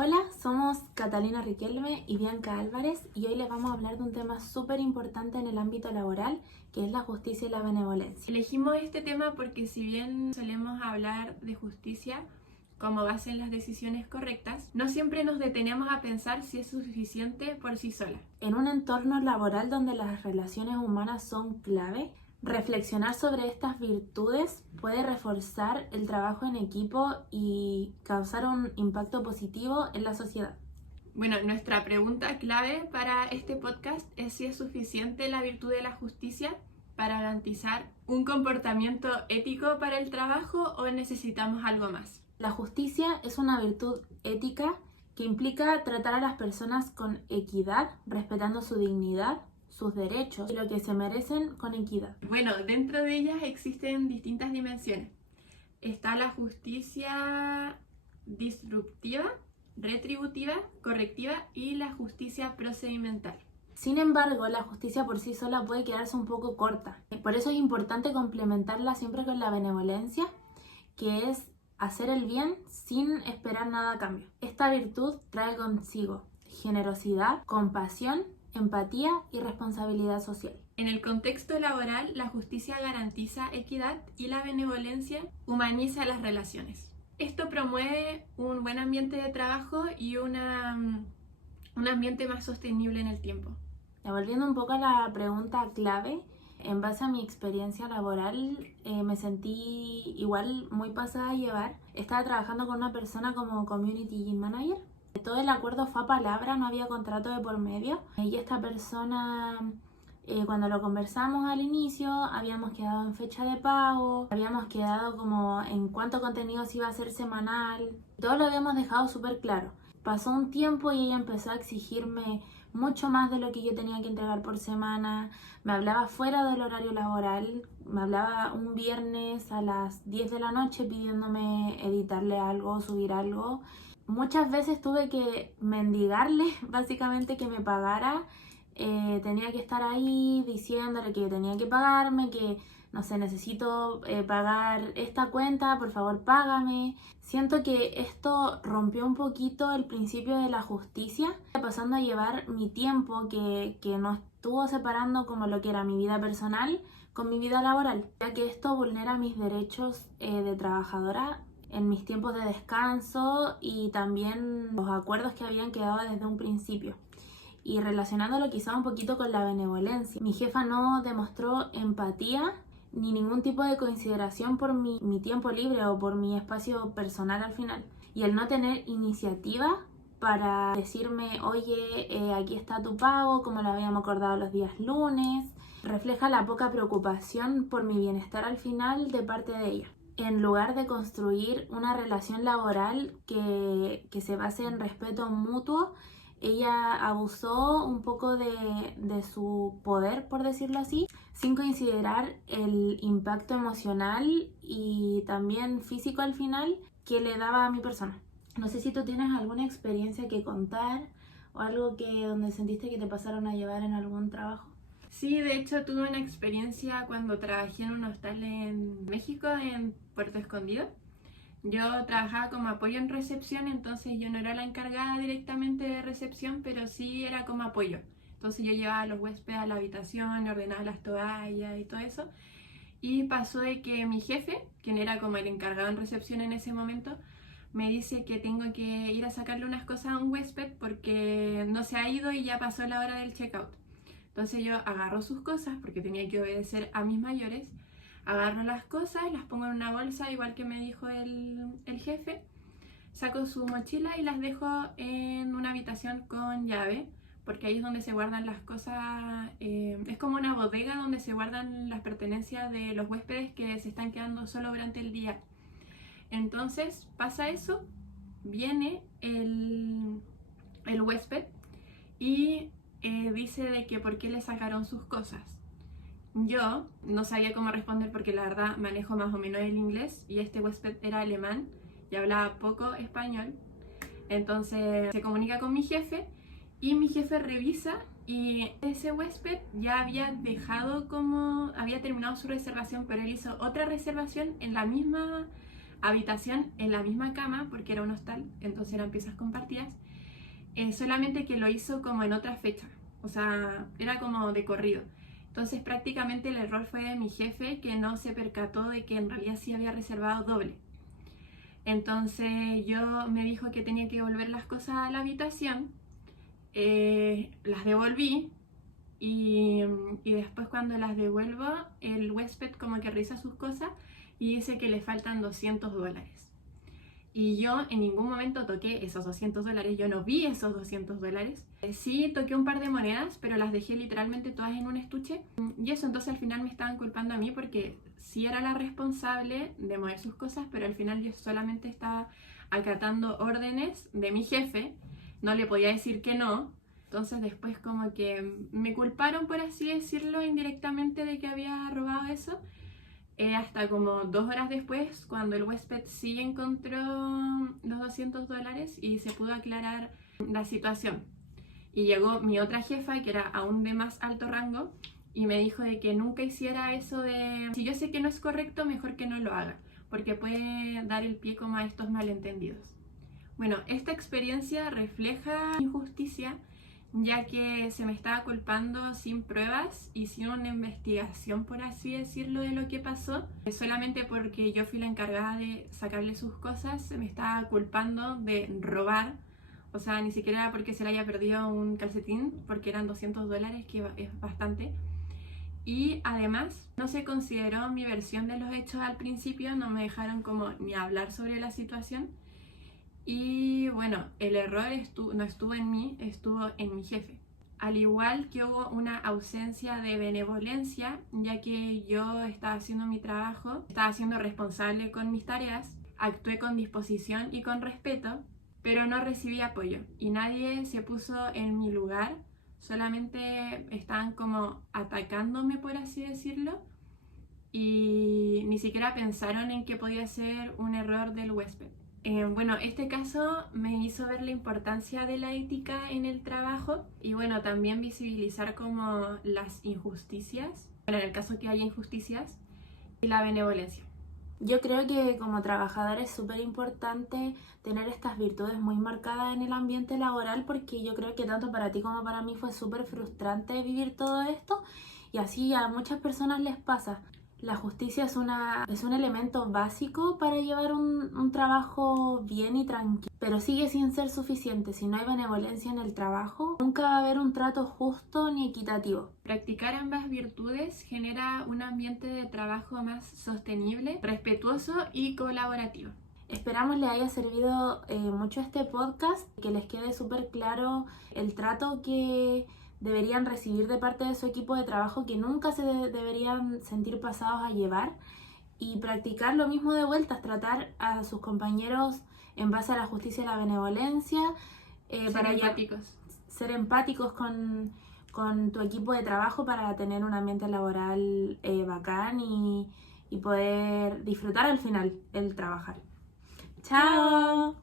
Hola, somos Catalina Riquelme y Bianca Álvarez y hoy les vamos a hablar de un tema súper importante en el ámbito laboral, que es la justicia y la benevolencia. Elegimos este tema porque si bien solemos hablar de justicia como base en las decisiones correctas, no siempre nos detenemos a pensar si es suficiente por sí sola. En un entorno laboral donde las relaciones humanas son clave, reflexionar sobre estas virtudes puede reforzar el trabajo en equipo y causar un impacto positivo en la sociedad. Bueno, nuestra pregunta clave para este podcast es si es suficiente la virtud de la justicia para garantizar un comportamiento ético para el trabajo o necesitamos algo más. La justicia es una virtud ética que implica tratar a las personas con equidad, respetando su dignidad, sus derechos y lo que se merecen con equidad. Bueno, dentro de ellas existen distintas dimensiones. Está la justicia disruptiva, retributiva, correctiva y la justicia procedimental. Sin embargo, la justicia por sí sola puede quedarse un poco corta. Por eso es importante complementarla siempre con la benevolencia, que es hacer el bien sin esperar nada a cambio. Esta virtud trae consigo generosidad, compasión, empatía y responsabilidad social. En el contexto laboral, la justicia garantiza equidad y la benevolencia humaniza las relaciones. Esto promueve un buen ambiente de trabajo y un ambiente más sostenible en el tiempo. Volviendo un poco a la pregunta clave, en base a mi experiencia laboral me sentí igual muy pasada a llevar. Estaba trabajando con una persona como Community Manager. Todo el acuerdo fue a palabra, no había contrato de por medio. Y esta persona, cuando lo conversamos al inicio, habíamos quedado en fecha de pago, habíamos quedado como en cuánto contenido se iba a hacer semanal. Todo lo habíamos dejado súper claro. Pasó un tiempo y ella empezó a exigirme mucho más de lo que yo tenía que entregar por semana. Me hablaba fuera del horario laboral, me hablaba un viernes a las 10 de la noche pidiéndome editarle algo, subir algo. Muchas veces tuve que mendigarle básicamente que me pagara. Tenía que estar ahí diciéndole que tenía que pagarme, que no sé, necesito pagar esta cuenta, por favor págame. Siento que esto rompió un poquito el principio de la justicia, pasando a llevar mi tiempo que no estuvo separando como lo que era mi vida personal con mi vida laboral, ya que esto vulnera mis derechos de trabajadora en mis tiempos de descanso y también los acuerdos que habían quedado desde un principio. Y relacionándolo quizá un poquito con la benevolencia, mi jefa no demostró empatía ni ningún tipo de consideración por mi tiempo libre o por mi espacio personal al final. Y el no tener iniciativa para decirme, oye, aquí está tu pago, como lo habíamos acordado los días lunes, refleja la poca preocupación por mi bienestar al final de parte de ella. En lugar de construir una relación laboral que se base en respeto mutuo, ella abusó un poco de su poder, por decirlo así, sin considerar el impacto emocional y también físico al final que le daba a mi persona. No sé si tú tienes alguna experiencia que contar o algo donde sentiste que te pasaron a llevar en algún trabajo. Sí, de hecho tuve una experiencia cuando trabajé en un hostal en México, en Puerto Escondido. Yo trabajaba como apoyo en recepción, entonces yo no era la encargada directamente de recepción, pero sí era como apoyo. Entonces yo llevaba a los huéspedes a la habitación, ordenaba las toallas y todo eso. Y pasó de que mi jefe, quien era como el encargado en recepción en ese momento, me dice que tengo que ir a sacarle unas cosas a un huésped porque no se ha ido y ya pasó la hora del checkout. Entonces yo agarro sus cosas porque tenía que obedecer a mis mayores. Agarro las cosas, las pongo en una bolsa, igual que me dijo el jefe. Saco su mochila y las dejo en una habitación con llave, porque ahí es donde se guardan las cosas. Es como una bodega donde se guardan las pertenencias de los huéspedes que se están quedando solo durante el día. Entonces pasa eso, viene el huésped y dice de que por qué le sacaron sus cosas. Yo no sabía cómo responder porque la verdad manejo más o menos el inglés y este huésped era alemán y hablaba poco español. Entonces se comunica con mi jefe y mi jefe revisa y ese huésped ya había había terminado su reservación, pero él hizo otra reservación en la misma habitación en la misma cama, porque era un hostal, entonces eran piezas compartidas, solamente que lo hizo como en otra fecha, o sea, era como de corrido. Entonces prácticamente el error fue de mi jefe, que no se percató de que en realidad sí había reservado doble. Entonces me dijo que tenía que devolver las cosas a la habitación, las devolví y después cuando las devuelvo el huésped como que revisa sus cosas y dice que le faltan $200. Y yo en ningún momento toqué esos $200, yo no vi esos $200. Sí toqué un par de monedas, pero las dejé literalmente todas en un estuche. Y eso, entonces al final me estaban culpando a mí porque sí era la responsable de mover sus cosas, pero al final yo solamente estaba acatando órdenes de mi jefe, no le podía decir que no. Entonces después como que me culparon, por así decirlo, indirectamente de que había robado eso. Hasta como 2 horas después, cuando el huésped sí encontró los $200 y se pudo aclarar la situación. Y llegó mi otra jefa, que era aún de más alto rango, y me dijo de que nunca hiciera eso de, si yo sé que no es correcto, mejor que no lo haga, porque puede dar el pie como a estos malentendidos. Bueno, esta experiencia refleja injusticia, ya que se me estaba culpando sin pruebas y sin una investigación, por así decirlo, de lo que pasó. Solamente porque yo fui la encargada de sacarle sus cosas, se me estaba culpando de robar. O sea, ni siquiera era porque se le haya perdido un calcetín, porque eran $200, que es bastante. Y además no se consideró mi versión de los hechos al principio, no me dejaron como ni hablar sobre la situación. Y bueno, el error no estuvo en mí, estuvo en mi jefe. Al igual que hubo una ausencia de benevolencia, ya que yo estaba haciendo mi trabajo, estaba siendo responsable con mis tareas, actué con disposición y con respeto, pero no recibí apoyo y nadie se puso en mi lugar, solamente estaban como atacándome, por así decirlo, y ni siquiera pensaron en que podía ser un error del huésped. Bueno, este caso me hizo ver la importancia de la ética en el trabajo y bueno, también visibilizar como las injusticias, bueno, en el caso que haya injusticias, y la benevolencia. Yo creo que como trabajador es súper importante tener estas virtudes muy marcadas en el ambiente laboral, porque yo creo que tanto para ti como para mí fue súper frustrante vivir todo esto y así a muchas personas les pasa. La justicia es un elemento básico para llevar un trabajo bien y tranquilo, pero sigue sin ser suficiente. Si no hay benevolencia en el trabajo, nunca va a haber un trato justo ni equitativo. Practicar ambas virtudes genera un ambiente de trabajo más sostenible, respetuoso y colaborativo. Esperamos les haya servido mucho este podcast, que les quede súper claro el trato que deberían recibir de parte de su equipo de trabajo, que nunca se deberían sentir pasados a llevar, y practicar lo mismo de vueltas, tratar a sus compañeros en base a la justicia y la benevolencia, ser empáticos con tu equipo de trabajo para tener un ambiente laboral bacán y poder disfrutar al final el trabajar. ¡Chao!